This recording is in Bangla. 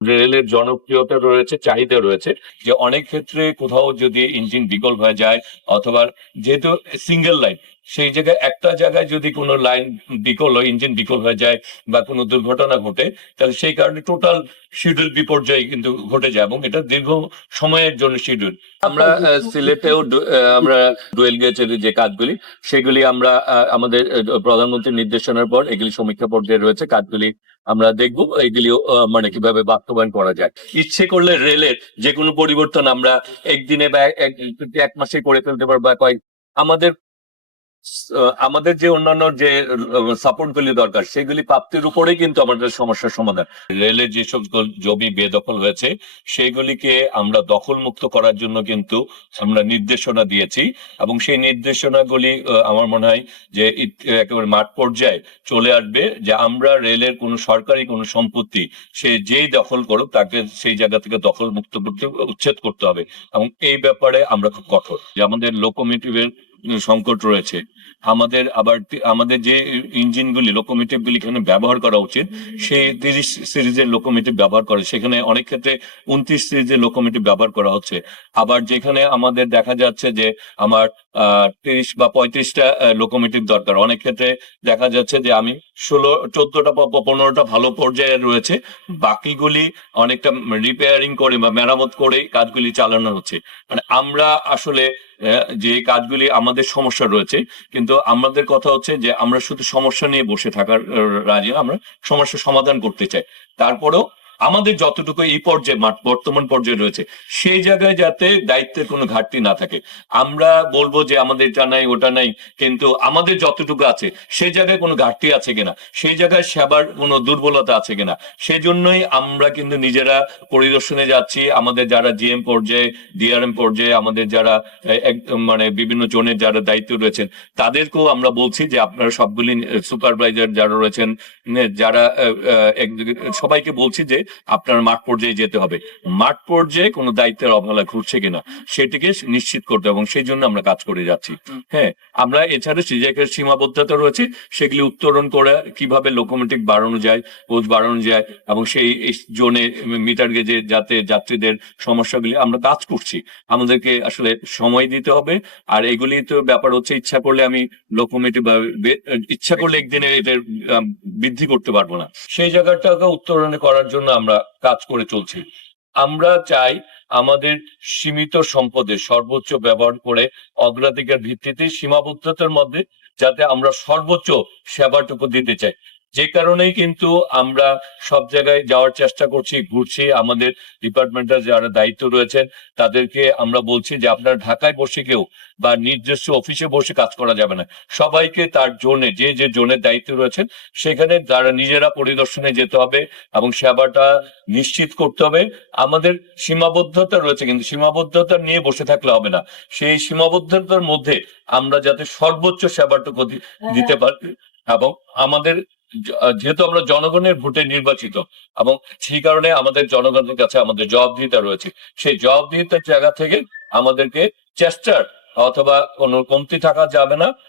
রেলের জনপ্রিয়তা রয়েছে, চাহিদা রয়েছে, যে অনেক ক্ষেত্রে কোথাও যদি ইঞ্জিন বিকল হয়ে যায় অথবা যেহেতু সিঙ্গেল লাইন, সেই জায়গায় একটা জায়গায় যদি কোনো লাইন বিকল হয়, ইঞ্জিন বিকল হয়ে যায় বা কোনো দুর্ঘটনা ঘটে, তাহলে সেই কারণে টোটাল শিডিউল বিপর্যয় কিন্তু ঘটে যায় এবং এটা দীর্ঘ সময়ের জন্য শিডিউল। আমরা সিলেটেও আমরা ডুয়েল গেজের যে কাজগুলি, সেগুলি আমরা আমাদের প্রধানমন্ত্রীর নির্দেশনার পর এগুলি সমীক্ষা পর্যায়ে রয়েছে, কাজগুলি আমরা দেখবো এগুলিও মানে কিভাবে বাস্তবায়ন করা যায়। ইচ্ছে করলে রেলের যে কোনো পরিবর্তন আমরা একদিনে বা এক মাসে করে ফেলতে পারবো বা কয়েক, আমাদের আমাদের যে অন্যান্য যে সাপোর্ট গুলি দরকার সেগুলি প্রাপ্তির উপরেই কিন্তু আমাদের সমস্যার সমাধান। রেলের যে সকল জমি বেদখল হয়েছে সেগুলিকে আমরা দখল মুক্ত করার জন্য কিন্তু আমরা নির্দেশনা দিয়েছি এবং সেই নির্দেশনাগুলি আমার মনে হয় যে একেবারে মাঠ পর্যায়ে চলে আসবে, যে আমরা রেলের কোনো সরকারি কোনো সম্পত্তি সে যেই দখল করুক তাকে সেই জায়গা থেকে দখল মুক্ত করতে, উচ্ছেদ করতে হবে এবং এই ব্যাপারে আমরা খুব কঠোর। যে আমাদের লোকোমোটিভের সংকট রয়েছে, আমাদের আবার আমাদের যে ইঞ্জিনগুলি লোকোমোটিভ গুলি এখানে ব্যবহার করা উচিত সেই 30 সিরিজের লোকোমোটিভ ব্যবহার করে, সেখানে অনেক ক্ষেত্রে 29 সিরিজের লোকোমোটিভ ব্যবহার করা হচ্ছে। আবার যেখানে আমাদের দেখা যাচ্ছে যে আমার 30 বা 35টা লোকোমোটিভ দরকার, অনেক ক্ষেত্রে দেখা যাচ্ছে যে আমি 14টা বা 15টা ভালো পর্যায়ে রয়েছে, বাকিগুলি অনেকটা রিপেয়ারিং করে বা মেরামত করে কাজগুলি চালানো হচ্ছে। মানে আমরা আসলে যে কাজগুলি আমাদের সমস্যা রয়েছে, কিন্তু আমাদের কথা হচ্ছে যে আমরা শুধু সমস্যা নিয়ে বসে থাকার রাজি না, আমরা সমস্যার সমাধান করতে চাই। তারপরেও আমাদের যতটুকু এই পর্যায়ে বর্তমান পর্যায়ে রয়েছে সেই জায়গায় যাতে দায়িত্বের কোনো ঘাটতি না থাকে। আমরা বলবো যে আমাদের এটা নাই ওটা নাই, কিন্তু আমাদের যতটুকু আছে সেই জায়গায় কোনো ঘাটতি আছে কিনা, সেই জায়গায় সেবার কোনো দুর্বলতা আছে কিনা, সেজন্যই আমরা কিন্তু নিজেরা পরিদর্শনে যাচ্ছি। আমাদের যারা জিএম পর্যায়ে, ডিআরএম পর্যায়ে, আমাদের যারা মানে বিভিন্ন জোনের যারা দায়িত্ব রয়েছেন তাদেরকেও আমরা বলছি যে আপনারা সবগুলি সুপারভাইজার যারা রয়েছেন, যারা সবাইকে বলছি যে আপনার মাঠ পর্যায়ে যেতে হবে, মাঠ পর্যায়ে কোনো দায়িত্বের অবহেলা ঘটছে কিনা সেটিকে নিশ্চিত করতে হবে এবং সেই জন্য আমরা কাজ করে যাচ্ছি। হ্যাঁ, আমরা এছাড়া যে জায়গায় সীমাবদ্ধতা রয়েছে সেগুলি উত্তরণ করে কিভাবে লোকোমোটিভ বাড়ানো যায়, কোচ বাড়ানো যায় এবং সেই জোনে মিটার গেজে যাতে যাত্রীদের সমস্যাগুলি আমরা কাজ করছি। আমাদেরকে আসলে সময় দিতে হবে। আর এগুলি তো ব্যাপার হচ্ছে ইচ্ছা করলে আমি লোকোমোটিভ ইচ্ছা করলে একদিনে এদের বৃদ্ধি করতে পারবো না, সেই জায়গাটাকে উত্তরণ করার জন্য আমরা কাজ করে চলছি। আমরা চাই আমাদের সীমিত সম্পদের সর্বোচ্চ ব্যবহার করে অগ্রাধিকার ভিত্তিতে সীমাবদ্ধতার মধ্যে যাতে আমরা সর্বোচ্চ সেবাটুকু দিতে চাই। যে কারণেই কিন্তু আমরা সব জায়গায় যাওয়ার চেষ্টা করছি, ঘুরছি। আমাদের ডিপার্টমেন্টের যারা দায়িত্ব রয়েছেন তাদেরকে আমরা বলছি যে আপনারা ঢাকায় বসে কেউ বা নিজস্ব অফিসে বসে কাজ করা যাবে না, সবাইকে তার জোনে যে যে জোনের দায়িত্ব রয়েছেন সেখানে তারা নিজেরা পরিদর্শনে যেতে হবে এবং সেবাটা নিশ্চিত করতে হবে। আমাদের সীমাবদ্ধতা রয়েছে কিন্তু সীমাবদ্ধতা নিয়ে বসে থাকলে হবে না, সেই সীমাবদ্ধতার মধ্যে আমরা যাতে সর্বোচ্চ সেবাটুকু দিতে পারি এবং আমাদের যেহেতু আমরা জনগণের ভোটে নির্বাচিত এবং সেই কারণে আমাদের জনগণের কাছে আমাদের জবাবদিহিতা রয়েছে, সেই জবাবদিহিতার জায়গা থেকে আমাদেরকে চেষ্টার অথবা কোনো কমতি থাকা যাবে না।